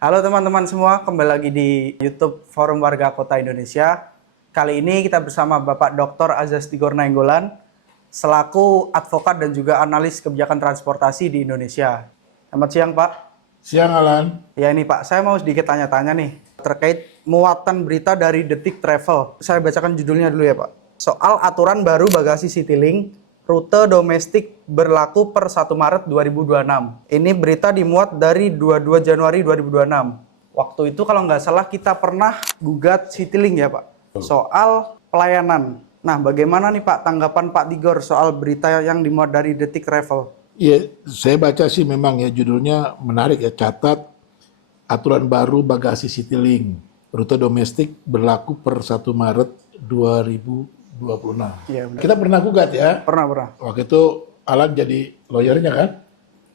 Halo teman-teman semua, kembali lagi di YouTube Forum Warga Kota Indonesia. Kali ini kita bersama Bapak Dr. Azaz Tigor Nainggolan, selaku advokat dan juga analis kebijakan transportasi di Indonesia. Selamat siang Pak. Siang Alan. Ya ini Pak, saya mau sedikit tanya-tanya nih, terkait muatan berita dari Detik Travel. Saya bacakan judulnya dulu ya Pak. Soal aturan baru bagasi Citylink, rute domestik berlaku per 1 Maret 2026. Ini berita dimuat dari 22 Januari 2026. Waktu itu kalau nggak salah kita pernah gugat Citylink ya Pak, soal pelayanan. Nah bagaimana nih Pak tanggapan Pak Tigor soal berita yang dimuat dari Detik Travel? Ya, saya baca sih memang ya judulnya menarik ya, catat aturan baru bagasi Citylink, rute domestik berlaku per 1 Maret 2026. Iya benar. Kita pernah gugat ya. Pernah. Waktu itu Alan jadi lawyernya kan?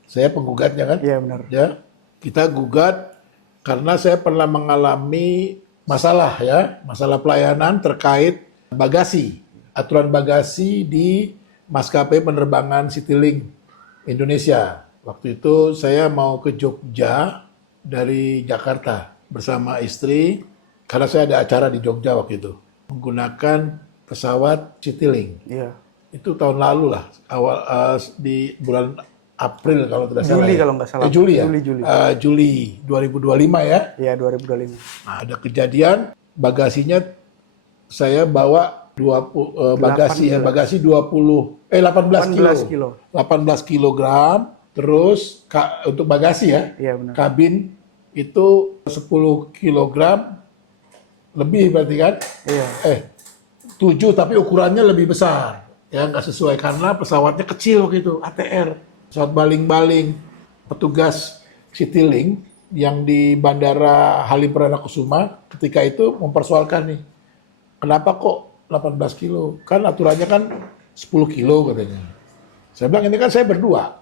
Saya penggugatnya kan? Iya benar. Ya, kita gugat karena saya pernah mengalami masalah ya, masalah pelayanan terkait bagasi, aturan bagasi di maskapai penerbangan Citylink Indonesia. Waktu itu saya mau ke Jogja dari Jakarta bersama istri karena saya ada acara di Jogja waktu itu menggunakan pesawat Citylink. Iya. Itu tahun lalu lah, awal di bulan April kalau tidak salah. Juli ya. kalau nggak salah. Juli ya? Juli. Juli 2025 ya. Iya 2025. Nah, ada kejadian bagasinya saya bawa 20 bagasi 18 kilo. 18 kilogram. Terus untuk bagasi ya. Iya benar. Kabin itu 10 kilogram lebih berarti kan? Iya. 7 tapi ukurannya lebih besar. Ya nggak sesuai karena pesawatnya kecil gitu, ATR. Pesawat baling-baling. Petugas Citylink yang di Bandara Halim Perdana Kusuma ketika itu mempersoalkan nih. Kenapa kok 18 kilo? Kan aturannya kan 10 kilo katanya. Saya bilang ini kan saya berdua.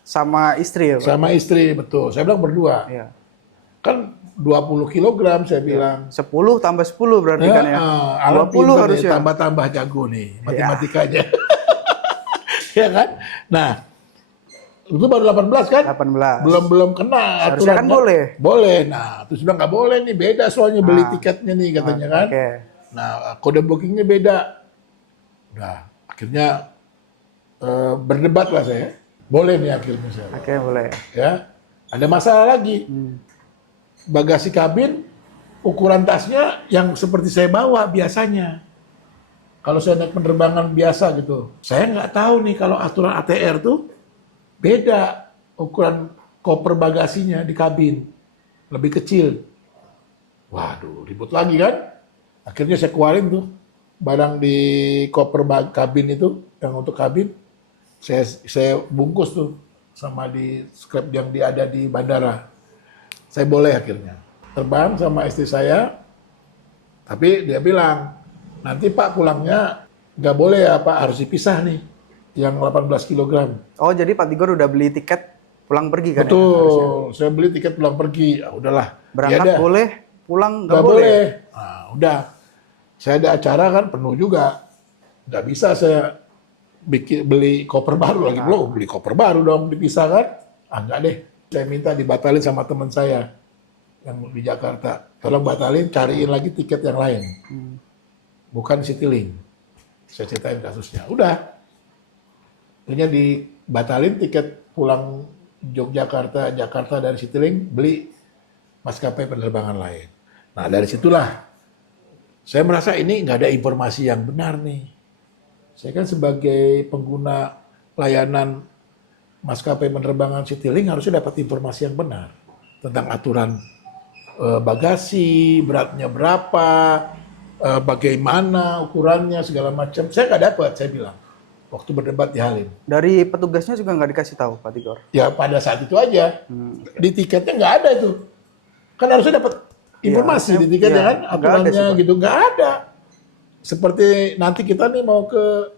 Sama istri ya Pak? Sama istri, betul. Saya bilang berdua. Iya. Kan 20 kilogram saya bilang. 10 tambah 10 berarti kan ya? Alam 20 harusnya. tambah-tambah jago nih matematikanya. Ya kan? Nah, itu baru 18 kan? 18. Belum kena Harusnya kan boleh. Boleh. Nah, terus bilang nggak boleh nih, beda soalnya beli tiketnya nih katanya kan. Oke. Nah, kode bookingnya beda. Udah, akhirnya berdebat lah saya. Boleh nih akhirnya saya. Oke, boleh. Ya, ada masalah lagi. Bagasi kabin, ukuran tasnya yang seperti saya bawa biasanya. Kalau saya naik penerbangan biasa gitu, saya nggak tahu nih kalau aturan ATR tuh beda ukuran koper bagasinya di kabin, lebih kecil. Waduh, ribut lagi kan? Akhirnya saya keluarin tuh barang di koper kabin itu, yang untuk kabin, saya bungkus tuh sama di scrap yang ada di bandara. Saya boleh akhirnya terbang sama istri saya, tapi dia bilang, nanti Pak pulangnya nggak boleh ya Pak, harus dipisah nih, yang 18 kilogram. Oh, jadi Pak Tigor udah beli tiket pulang pergi kan? Betul, saya beli tiket pulang pergi. Ya udahlah. Berangkat ya boleh, pulang nggak nggak boleh. boleh. Nah, udah. Saya ada acara kan penuh juga. Nggak bisa saya beli koper baru lagi. Belum beli koper baru dong, dipisah kan? Enggak deh. Saya minta dibatalin sama teman saya yang di Jakarta. Tolong batalin, cariin lagi tiket yang lain. Bukan Citylink. Saya ceritain kasusnya. Udah. Akhirnya dibatalin tiket pulang Yogyakarta, Jakarta dari Citylink, beli maskapai penerbangan lain. Nah dari situlah saya merasa ini nggak ada informasi yang benar nih. Saya kan sebagai pengguna layanan maskapai penerbangan Citylink harusnya dapat informasi yang benar tentang aturan bagasi, beratnya berapa, bagaimana ukurannya, segala macam. Saya nggak dapat, saya bilang. Waktu berdebat di Halim. Dari petugasnya juga nggak dikasih tahu Pak Tigor? Ya pada saat itu aja. Di tiketnya nggak ada itu. Kan harusnya dapat informasi di tiketnya kan, aturannya gitu. Nggak ada. Seperti nanti kita nih mau ke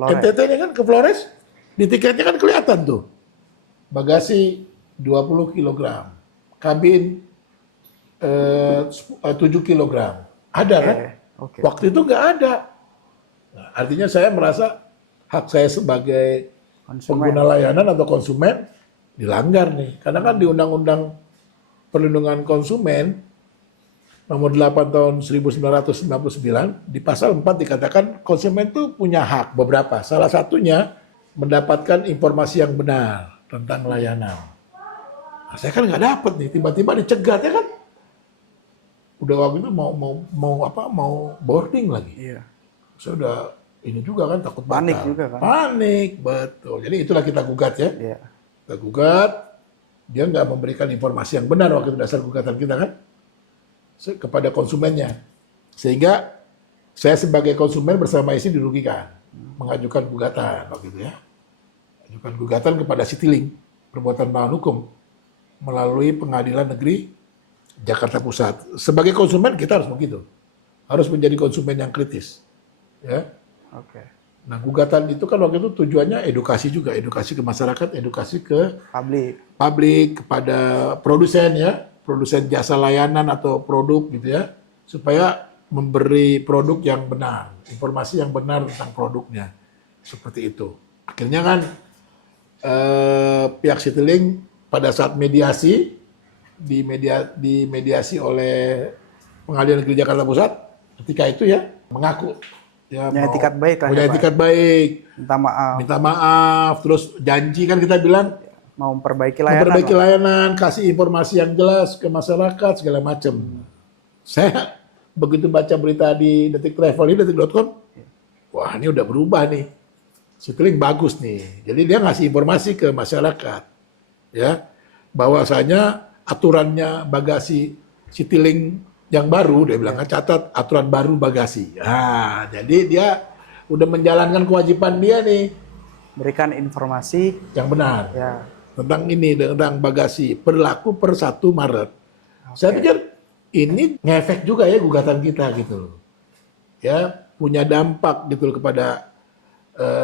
NTT ini kan, ke Flores. Di tiketnya kan kelihatan tuh. Bagasi 20 kilogram. Kabin 7 kilogram. Ada kan? Okay. Waktu itu nggak ada. Nah, artinya saya merasa hak saya sebagai pengguna layanan atau konsumen dilanggar nih. Karena kan di Undang-Undang Perlindungan Konsumen nomor 8 tahun 1999 di pasal 4 dikatakan konsumen itu punya hak beberapa. Salah satunya mendapatkan informasi yang benar tentang layanan. Nah, saya kan nggak dapat nih, tiba-tiba dicegat ya kan? Udah waktu itu mau boarding lagi. Iya. Saya udah ini juga kan takut Panik batal. juga kan? Panik, betul. Jadi itulah kita gugat ya. Iya. Kita gugat, dia nggak memberikan informasi yang benar waktu itu dasar gugatan kita kan kepada konsumennya. Sehingga saya sebagai konsumen bersama istri dirugikan. Mengajukan gugatan waktu itu ya. Ajukan gugatan kepada Citilink, perbuatan melawan hukum melalui Pengadilan Negeri Jakarta Pusat. Sebagai konsumen kita harus begitu. Harus menjadi konsumen yang kritis. Ya. Oke. Nah, gugatan itu kan waktu itu tujuannya edukasi juga, edukasi ke masyarakat, edukasi ke publik kepada produsen ya, produsen jasa layanan atau produk gitu ya, supaya memberi produk yang benar, informasi yang benar tentang produknya, seperti itu. Akhirnya kan pihak Citilink pada saat mediasi dimediasi oleh Pengadilan Negeri Jakarta Pusat, ketika itu ya mengaku ya punya etikat baik lah. Punya ya, etikat Pak. baik. Minta Minta maaf, terus janji kan kita bilang mau memperbaiki layanan. memperbaiki layanan, kasih informasi yang jelas ke masyarakat segala macam. Saya begitu baca berita di Detik Travel ini, detik.com, wah ini udah berubah nih. Citilink bagus nih. Jadi dia ngasih informasi ke masyarakat, ya, bahwasanya aturannya bagasi Citilink yang baru, dia bilang, catat aturan baru bagasi. Nah, jadi dia udah menjalankan kewajiban dia nih. Berikan informasi Yang benar. ya. Tentang ini, tentang bagasi. Berlaku per 1 Maret. Saya pikir ini ngefek juga ya gugatan kita gitu loh. Ya, punya dampak gitu loh kepada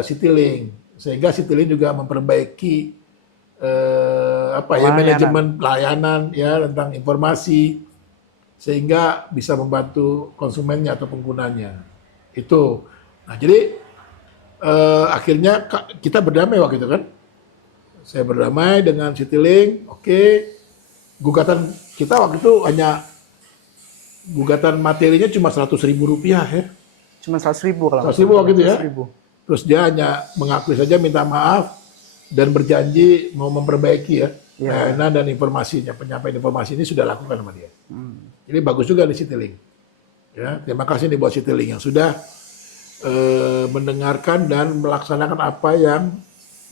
Citilink. Sehingga Citilink juga memperbaiki manajemen layanan ya tentang informasi. Sehingga bisa membantu konsumennya atau penggunanya. Itu. Nah, jadi akhirnya kita berdamai waktu itu kan. Saya berdamai dengan Citilink, oke. Gugatan kita waktu itu hanya gugatan materinya cuma Rp100.000 ya. Cuma 100.000 kalau. 100.000 waktu itu ya. 100.000. Terus dia hanya mengakui saja, minta maaf dan berjanji mau memperbaiki ya. Layanan dan informasinya, penyampaian informasi ini sudah lakukan sama dia. Jadi bagus juga di Citilink. Ya, terima kasih nih buat Citilink yang sudah mendengarkan dan melaksanakan apa yang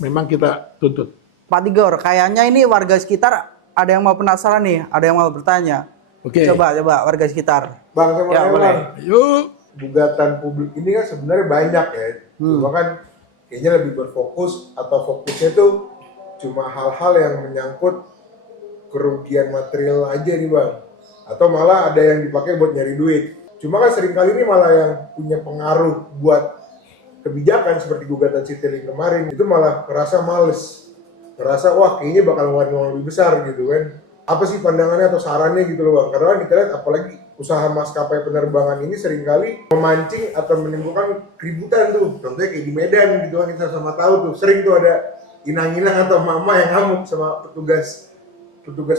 memang kita tuntut. Pak Tigor, kayaknya ini warga sekitar ada yang mau penasaran nih, ada yang mau bertanya. Oke. Coba warga sekitar. Bang sama Ya, boleh. Yuk. Gugatan publik ini kan sebenarnya banyak ya. Cuma kan kayaknya lebih berfokus atau fokusnya tuh cuma hal-hal yang menyangkut kerugian material aja nih Bang. Atau malah ada yang dipakai buat nyari duit. Cuma kan seringkali ini malah yang punya pengaruh buat kebijakan seperti gugatan Citilink kemarin itu malah ngerasa males. Ngerasa wah kayaknya bakal ngeluarin uang lebih besar gitu kan. Apa sih pandangannya atau sarannya gitu loh Bang? Karena kan kita lihat apalagi usaha maskapai penerbangan ini seringkali memancing atau menimbulkan keributan tuh. Contohnya kayak di Medan gitu kan, kita sama tahu tuh. Sering tuh ada inang-inang atau mama yang ngamuk sama petugas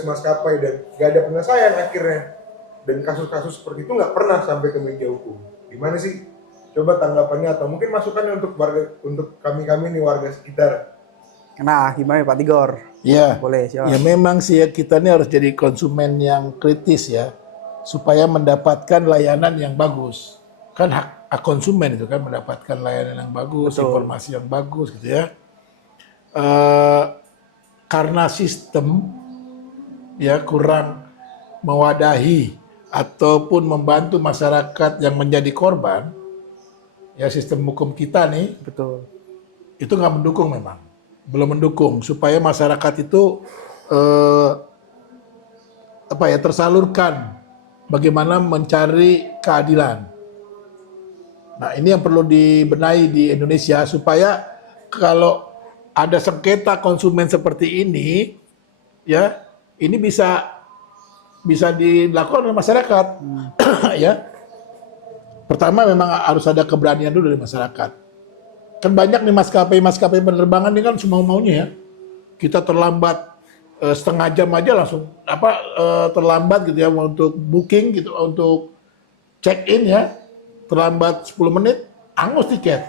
maskapai dan gak ada penyelesaian akhirnya. Dan kasus-kasus seperti itu nggak pernah sampai ke meja hukum. Gimana sih? Coba tanggapannya atau mungkin masukannya untuk kami nih warga sekitar. Nah, gimana Pak Tigor? Ya. Boleh, silakan. Ya memang sih ya kita ini harus jadi konsumen yang kritis ya supaya mendapatkan layanan yang bagus. Kan hak konsumen itu kan mendapatkan layanan yang bagus, Betul. informasi yang bagus gitu ya. Karena sistem ya kurang mewadahi ataupun membantu masyarakat yang menjadi korban, ya sistem hukum kita nih Betul. itu nggak mendukung, memang belum mendukung supaya masyarakat itu tersalurkan bagaimana mencari keadilan. Nah, ini yang perlu dibenahi di Indonesia supaya kalau ada sengketa konsumen seperti ini, ya ini bisa dilakukan oleh masyarakat. Ya, pertama memang harus ada keberanian dulu dari masyarakat. Kan banyak nih maskapai penerbangan ini kan semau-maunya ya. Kita terlambat setengah jam aja langsung terlambat gitu ya untuk booking gitu, untuk check in ya, terlambat 10 menit, angus tiket.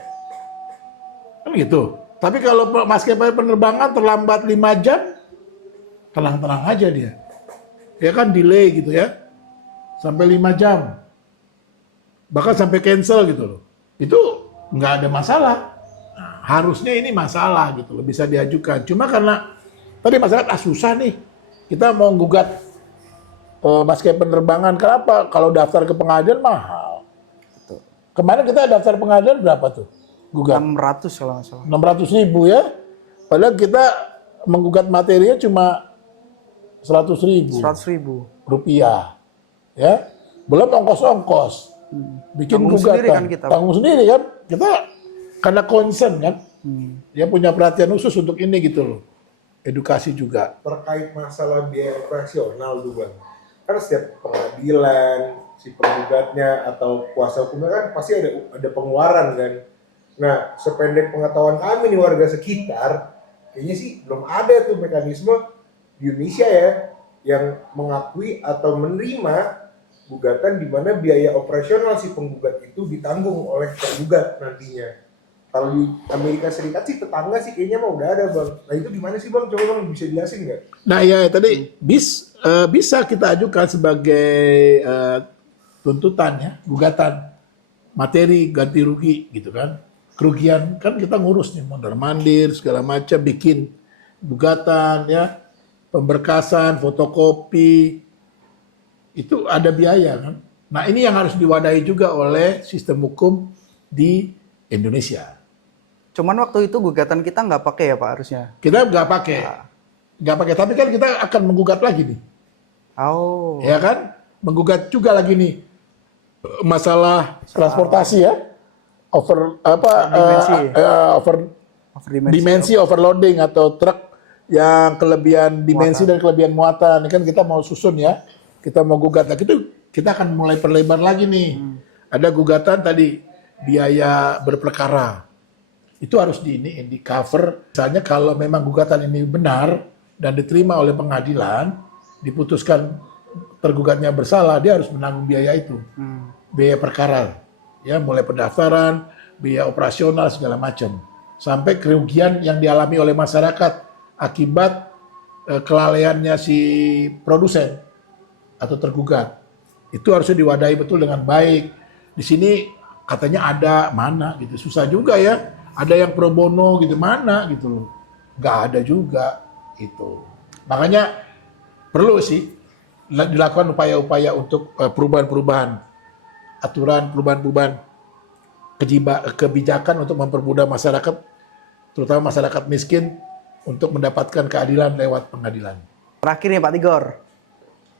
Kan gitu. Tapi kalau maskapai penerbangan terlambat 5 jam, tenang-tenang aja dia. Dia kan delay gitu ya, sampai 5 jam. Bahkan sampai cancel gitu loh. Itu nggak ada masalah. Nah, harusnya ini masalah gitu loh, bisa diajukan. Cuma karena tadi masyarakat susah nih, kita mau gugat maskapai penerbangan. Kenapa? Kalau daftar ke pengadilan mahal. Kemarin kita daftar pengadilan berapa tuh? Gugat 600 kalau nggak salah. 600.000 ya. Padahal kita menggugat materinya cuma 100.000 rupiah. Ya. Belum ongkos-ongkos. Bikin Tanggung gugatan. sendiri kan kita. Tanggung sendiri kan. Kita karena concern kan. Dia punya perhatian khusus untuk ini gitu loh. Edukasi juga. Terkait masalah biaya operasional tuh Bang. Kan setiap pengadilan, si penggugatnya atau kuasa hukumnya kan pasti ada pengeluaran kan. Nah, sependek pengetahuan kami nih warga sekitar, kayaknya sih belum ada tuh mekanisme di Indonesia ya yang mengakui atau menerima gugatan di mana biaya operasional si penggugat itu ditanggung oleh penggugat nantinya. Kalau di Amerika Serikat sih tetangga sih kayaknya mah udah ada Bang. Nah itu gimana sih Bang? Coba Bang bisa jelasin nggak? Nah ya tadi bisa kita ajukan sebagai tuntutan ya, gugatan materi ganti rugi gitu kan. Kerugian kan kita ngurus nih mondar-mandir segala macam, bikin gugatan ya, pemberkasan, fotokopi, itu ada biaya kan. Nah ini yang harus diwadahi juga oleh sistem hukum di Indonesia. Cuman waktu itu gugatan kita nggak pakai ya Pak harusnya. Kita nggak pakai, tapi kan kita akan menggugat lagi nih. Oh. Ya kan? Menggugat juga lagi nih masalah transportasi ya. Dimensi overloading atau truk yang kelebihan dimensi dan kelebihan muatan. Ini kan kita mau susun ya. Kita mau gugat lagi itu kita akan mulai perlebar lagi nih. Ada gugatan tadi biaya berperkara. Itu harus di cover. Misalnya kalau memang gugatan ini benar dan diterima oleh pengadilan, diputuskan tergugatnya bersalah, dia harus menanggung biaya itu. Biaya perkara. Ya, mulai pendaftaran, biaya operasional segala macam. Sampai kerugian yang dialami oleh masyarakat akibat kelalaiannya si produsen atau tergugat. Itu harusnya diwadahi betul dengan baik. Di sini katanya ada mana gitu. Susah juga ya. Ada yang pro bono gitu, mana gitu loh. Nggak ada juga gitu. Makanya perlu sih dilakukan upaya-upaya untuk perubahan-perubahan aturan, perubahan-perubahan kebijakan untuk mempermudah masyarakat, terutama masyarakat miskin, untuk mendapatkan keadilan lewat pengadilan. Terakhir nih Pak Tigor,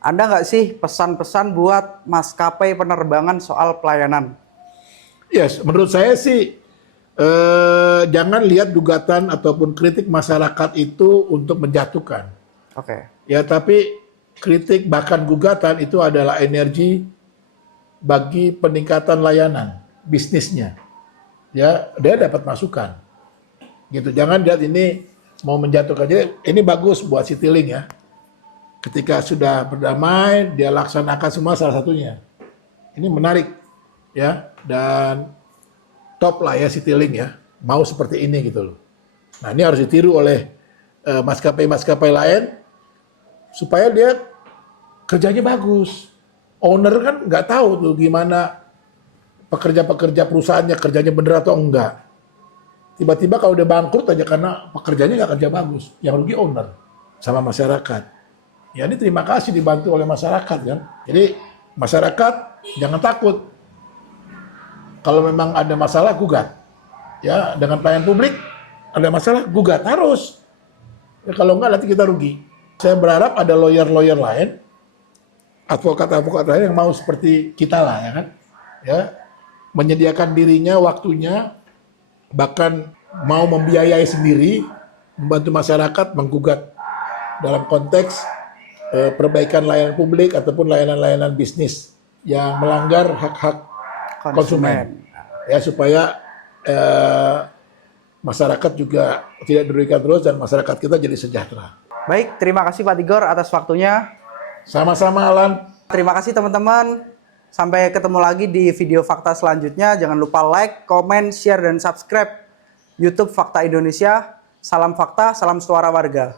ada nggak sih pesan-pesan buat maskapai penerbangan soal pelayanan? Yes, menurut saya sih jangan lihat gugatan ataupun kritik masyarakat itu untuk menjatuhkan. Oke. Ya, tapi kritik bahkan gugatan itu adalah energi bagi peningkatan layanan bisnisnya. Ya, dia dapat masukan. Gitu. Jangan lihat ini mau menjatuhkan. Jadi ini bagus buat Citylink ya. Ketika sudah berdamai, dia laksanakan semua salah satunya. Ini menarik ya, dan top lah ya Citylink ya, mau seperti ini gitu loh. Nah ini harus ditiru oleh maskapai-maskapai lain supaya dia kerjanya bagus. Owner kan nggak tahu tuh gimana pekerja-pekerja perusahaannya kerjanya bener atau enggak. Tiba-tiba kalau udah bangkrut aja karena pekerjanya nggak kerja bagus, yang rugi owner sama masyarakat. Ya ini terima kasih dibantu oleh masyarakat kan. Jadi masyarakat jangan takut. Kalau memang ada masalah, gugat. Ya, dengan pelayanan publik, ada masalah, gugat. Harus. Ya, kalau enggak, nanti kita rugi. Saya berharap ada lawyer-lawyer lain, advokat-advokat lain yang mau seperti kita lah, ya kan? Ya, menyediakan dirinya, waktunya, bahkan mau membiayai sendiri, membantu masyarakat, menggugat dalam konteks perbaikan layanan publik ataupun layanan-layanan bisnis yang melanggar hak-hak konsumen. Ya, supaya masyarakat juga tidak dirugikan terus dan masyarakat kita jadi sejahtera. Baik, terima kasih Pak Tigor atas waktunya. Sama-sama Alan. Terima kasih teman-teman. Sampai ketemu lagi di video fakta selanjutnya. Jangan lupa like, komen, share, dan subscribe YouTube Fakta Indonesia. Salam fakta, salam suara warga.